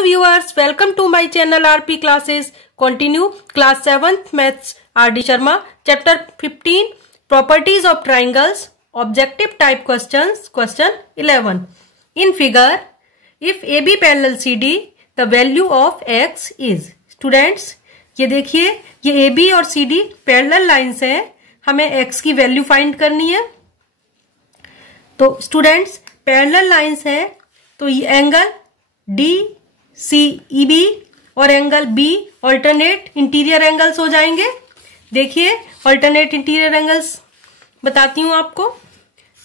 Hello viewers, welcome to my channel RP Classes. Continue class 7th Maths RD Sharma. Chapter 15 Properties of Triangles. Objective type questions. Question 11. In figure, if AB parallel CD, the value of X is. Students, ये देखिए, ये AB और CD parallel lines हैं. हमें X की value find करनी है. तो स्टूडेंट्स, पैरेलल लाइन्स हैं तो ये एंगल DCEB और angle B alternate interior angles हो जाएंगे. देखिए, ऑल्टरनेट इंटीरियर एंगल्स बताती हूं आपको.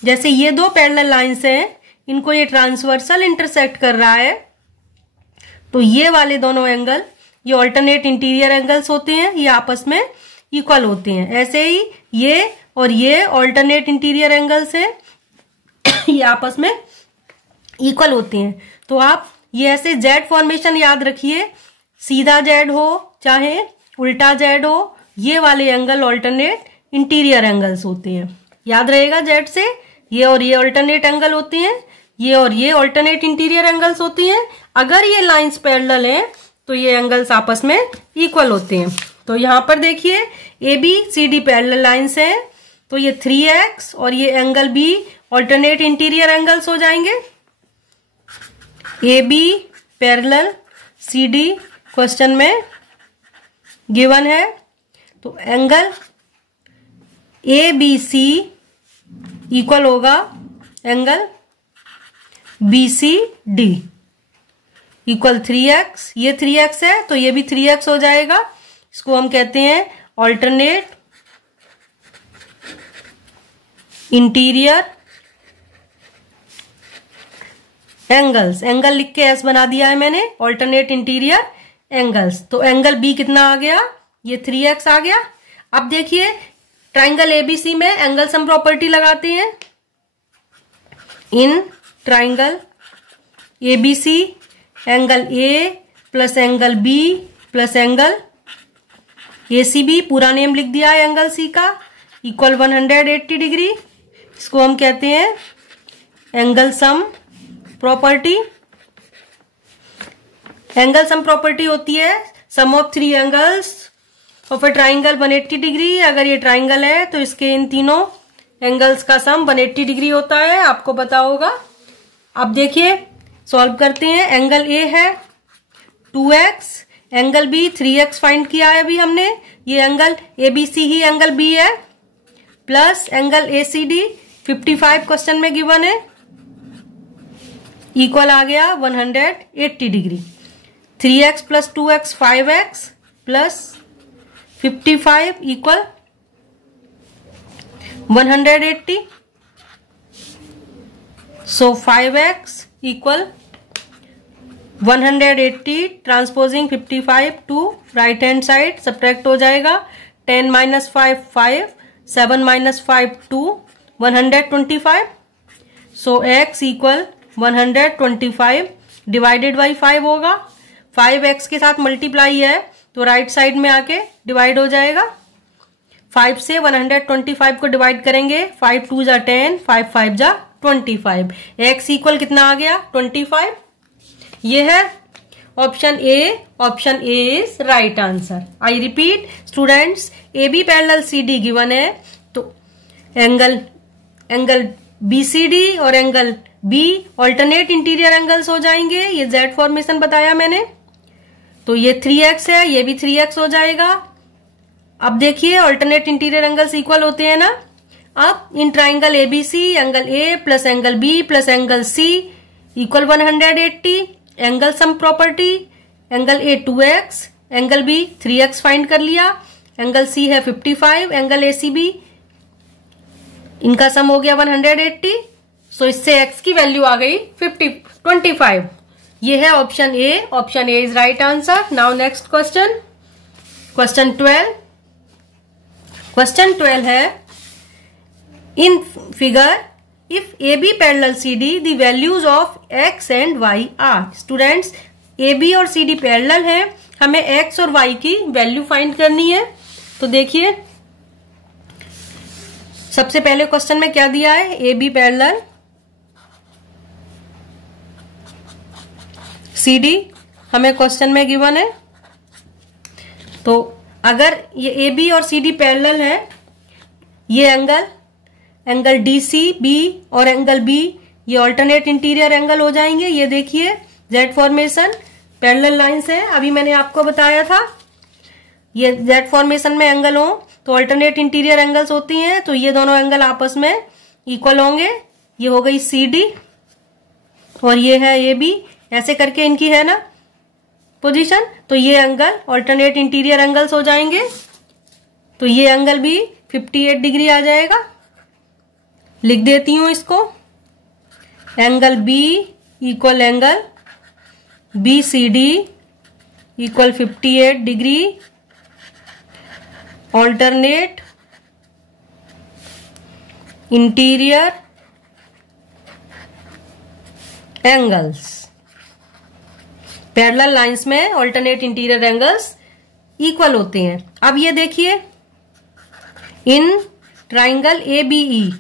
जैसे ये दो पैरेलल लाइन्स हैं, इनको ये ट्रांसवर्सल इंटरसेक्ट कर रहा है, तो ये वाले दोनों एंगल ये ऑल्टरनेट इंटीरियर एंगल्स होते हैं, ये आपस में इक्वल होते हैं. ऐसे ही ये और ये ऑल्टरनेट इंटीरियर एंगल्स हैं, ये आपस में इक्वल होते हैं. तो आप ये ऐसे जेड फॉर्मेशन याद रखिए, सीधा जेड हो चाहे उल्टा जेड हो, ये वाले एंगल ऑल्टरनेट इंटीरियर एंगल्स होते हैं. याद रहेगा, जेड से ये और ये ऑल्टरनेट एंगल होते हैं, ये और ये ऑल्टरनेट इंटीरियर एंगल्स होती हैं. अगर ये लाइंस पैरेलल हैं तो ये एंगल्स आपस में इक्वल होते हैं. तो यहां पर देखिए, ABCD पैरेलल लाइंस हैं, तो ये 3x और ये angle B alternate interior angles हो जाएंगे. AB पैरेलल CD क्वेश्चन में गिवन है, तो एंगल ABC इक्वल होगा एंगल BCD इक्वल 3x. ये 3x है तो ये भी 3x हो जाएगा. इसको हम कहते हैं ऑल्टरनेट इंटीरियर एंगल्स. एंगल लिख के एस बना दिया है मैंने, ऑल्टरनेट इंटीरियर एंगल्स. तो एंगल बी कितना आ गया, ये 3x आ गया. अब देखिए, ट्राइंगल एबीसी में एंगल सम प्रॉपर्टी लगाते हैं. In triangle ABC angle A plus angle B plus angle ACB, पूरा नेम लिख दिया है एंगल सी का, इक्वल 180 डिग्री. इसको हम कहते हैं angle sum property. Angle sum property होती है sum of three angles of a triangle 180 degree. अगर ये ट्राइंगल है तो इसके इन तीनों एंगल्स का सम 180 डिग्री होता है, आपको पता होगा. अब देखिए, सॉल्व करते हैं. एंगल ए है 2x, angle B 3x find किया है अभी हमने. ये एंगल ABC ही एंगल B है, प्लस एंगल ACD 55 क्वेश्चन में गिवन है, इक्वल आ गया 180 degree. 3x plus 2x 5x plus 55 equal 180. So 5x equal 180 transposing 55 to right hand side subtract हो जाएगा. 10 minus 5 5, 7 minus 5 2, 125. So x equal 125 divided by 5 होगा. 5x के साथ मल्टीप्लाई है तो राइट साइड में आके डिवाइड हो जाएगा. 5 से 125 को डिवाइड करेंगे, 5 2 जा 10, 5 5 जा 25. x इक्वल कितना आ गया, 25. ये है option A. Option A is right answer. I repeat students, AB parallel CD given है, तो एंगल BCD और angle B alternate interior angles हो जाएंगे. ये Z फॉर्मेशन बताया मैंने. तो ये 3x है, ये भी 3x हो जाएगा. अब देखिए, ऑल्टरनेट इंटीरियर एंगल्स इक्वल होते हैं ना. अब in triangle ABC angle A plus angle B plus angle C equal 180. Angle sum property, angle A 2x, angle B 3x find कर लिया, एंगल C है 55, एंगल ACB इनका सम हो गया 180. सो इससे x की वैल्यू आ गई 25. ये है option A. Option A is right answer. Now next question, question 12. Question 12 है, in figure if AB parallel CD, the values of x and y are. Students, AB और CD पैरेलल है, हमें x और y की value find करनी है. तो देखिए, सबसे पहले क्वेश्चन में क्या दिया है, AB पैरेलल CD हमें क्वेश्चन में गिवन है। तो अगर ये ए बी और सी डी पैरेलल है, ये एंगल डी सी बी और एंगल बी ये ऑल्टरनेट इंटीरियर एंगल हो जाएंगे। ये देखिए जेड फॉर्मेशन पैरेलल लाइंस है, अभी मैंने आपको बताया था। ये जेड फॉर्मेशन में एंगल हो तो ऑल्टरनेट इंटीरियर एंगल्स होती हैं, तो ये दोनों एंगल आपस में इक्वल होंगे। ये हो गई सी डी और ये है ए बी, ऐसे करके इनकी है ना पोजीशन। तो ये एंगल ऑल्टरनेट इंटीरियर एंगल्स हो जाएंगे। तो ये एंगल भी 58 डिग्री आ जाएगा। लिख देती हूं इसको, angle B equal angle B C D equal 58 degree alternate interior angles. Parallel lines में ऑल्टरनेट इंटीरियर एंगल्स इक्वल होते हैं। अब ये देखिए इन ट्राइंगल ए बी ई,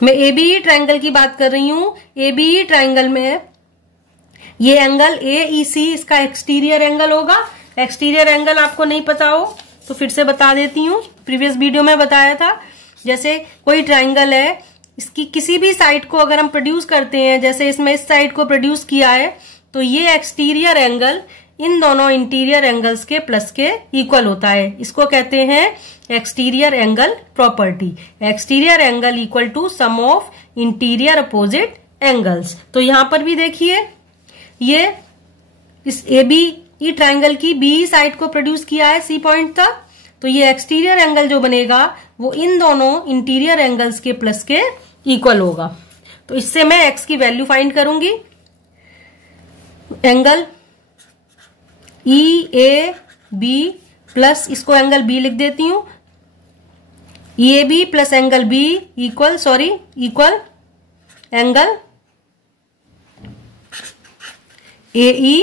मैं ए बी ई ट्राइंगल की बात कर रही हूं। ए बी ई ट्राइंगल में ये एंगल ए ई सी इसका एक्सटीरियर एंगल होगा। एक्सटीरियर एंगल आपको नहीं पता हो तो फिर से बता देती हूँ, प्रीवियस वीडियो में बताया था। जैसे कोई ट्राइंगल है, इसकी किसी भी साइड को अगर हम प्रोड्यूस करते हैं, जैसे इसमें इस साइड को प्रोड्यूस किया है, तो ये एक्सटीरियर एंगल इन दोनों इंटीरियर एंगल्स के प्लस के इक्वल होता है। इसको कहते हैं exterior angle property. Exterior angle equal to sum of interior opposite angles. तो यहां पर भी देखिए ये इस ए बी ई ट्राइंगल की बी साइड को प्रोड्यूस किया है सी पॉइंट तक, तो ये एक्सटीरियर एंगल जो बनेगा वो इन दोनों इंटीरियर एंगल्स के प्लस के इक्वल होगा। तो इससे मैं एक्स की वैल्यू फाइंड करूंगी। Angle E A B plus, इसको एंगल बी लिख देती हूं, E A B plus angle B equal angle A E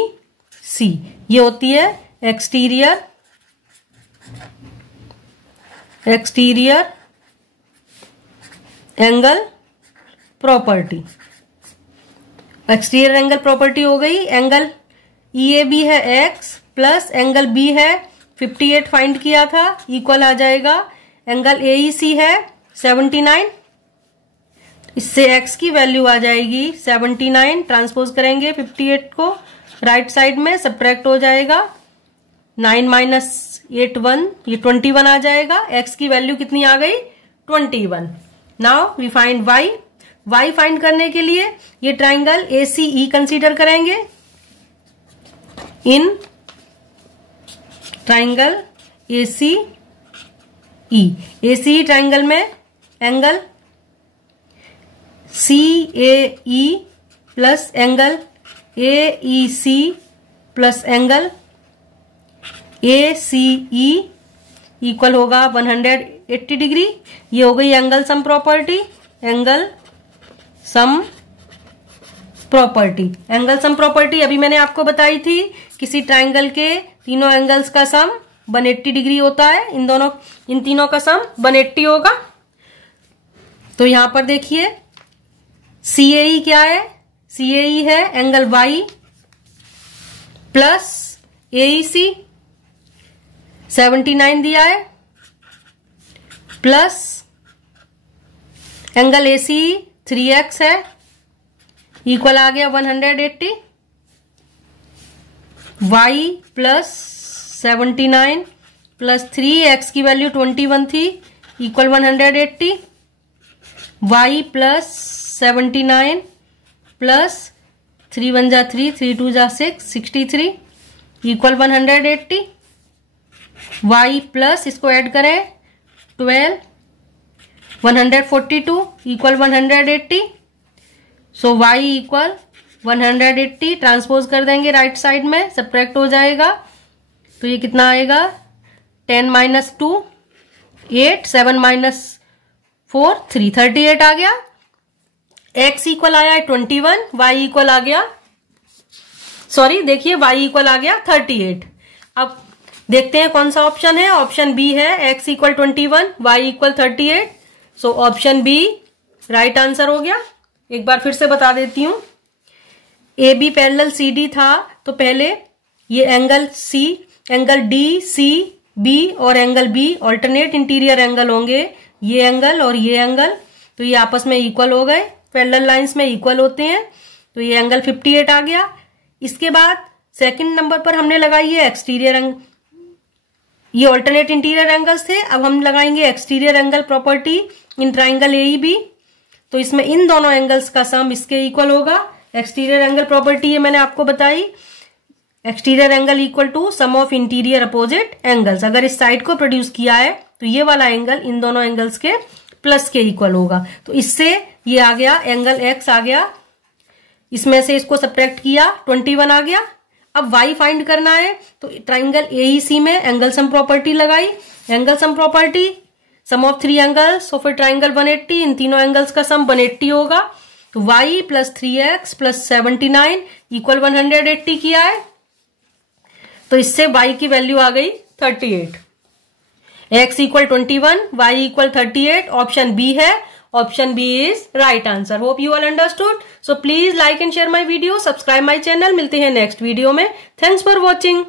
C. ये होती है exterior angle property. Exterior angle property हो गई। एंगल ई ए बी है एक्स प्लस एंगल बी है 58 फाइंड किया था, इक्वल आ जाएगा एंगल ए ई सी है 79। इससे एक्स की वैल्यू आ जाएगी 79, ट्रांसपोज करेंगे 58 को राइट साइड में, सब्ट्रैक्ट हो जाएगा 9 माइनस 8 1, ये 21 आ जाएगा। एक्स की वैल्यू कितनी आ गई 21। Now we find Y. Y find करने के लिए ये triangle A C E consider करेंगे। In triangle A C E triangle में angle C A E plus angle A E C plus angle A C E equal होगा 180 degree. ये हो गई angle sum property. Angle sum property अभी मैंने आपको बताई थी, किसी ट्राइंगल के तीनों एंगल्स का सम 180 डिग्री होता है। इन तीनों का सम 180 होगा। तो यहां पर देखिए सी ए ई क्या है, सी ए ई है एंगल वाई प्लस ए ई सी 79 दिया है, plus angle A C 3x है, इक्वल आ गया 180। y प्लस 79 प्लस 3x की वैल्यू 21 थी, इक्वल 180। y प्लस 79 प्लस 3 1 जा 3, 3 2 जा 6, 63 इक्वल 180। y प्लस इसको ऐड करें 12 142 इक्वल 180। सो y इक्वल 180, ट्रांसपोज कर देंगे राइट साइड में, सब्ट्रैक्ट हो जाएगा। तो ये कितना आएगा 10 माइनस 2 8, 7 माइनस 4 3, 38 आ गया। x इक्वल आया 21, y इक्वल आ गया, सॉरी देखिए y इक्वल आ गया 38। अब देखते हैं कौन सा ऑप्शन है। ऑप्शन बी है, x equal 21, y equal 38। So option B right answer हो गया। एक बार फिर से बता देती हूं, A B parallel C D था, तो पहले ये angle C, angle D C B और angle B alternate interior angle होंगे, ये एंगल और ये एंगल, तो ये आपस में इक्वल हो गए, पैरेलल लाइंस में इक्वल होते हैं, तो ये एंगल 58 आ गया। इसके बाद सेकंड नंबर पर हमने लगाई है एक्सटीरियर एंगल, ये ऑल्टरनेट इंटीरियर एंगल्स थे, अब हम लगाएंगे exterior angle property in triangle AEB. तो इसमें इन दोनों एंगल्स का सम इसके इक्वल होगा। एक्सटीरियर एंगल प्रॉपर्टी ये मैंने आपको बताई, exterior angle equal to sum of interior opposite angles. अगर इस साइड को प्रोड्यूस किया है तो ये वाला एंगल इन दोनों एंगल्स के प्लस के इक्वल होगा। तो इससे ये आ गया एंगल एक्स आ गया, इसमें से इसको सब्ट्रैक्ट किया 21 आ गया। अब y फाइंड करना है, तो ट्राइंगल एईसी में एंगल सम प्रॉपर्टी लगाई, angle sum property sum of 3 angles और फिर ट्राइंगल 180, इन तीनों एंगल्स का सम 180 होगा। तो y plus 3x plus 79 equal 180 किया है, तो इससे y की वैल्यू आ गई 38, x equal 21, y equal 38, option B है, option B is right answer. Hope you all understood. So please like and share my video, subscribe my channel. मिलते हैं next video में। Thanks for watching.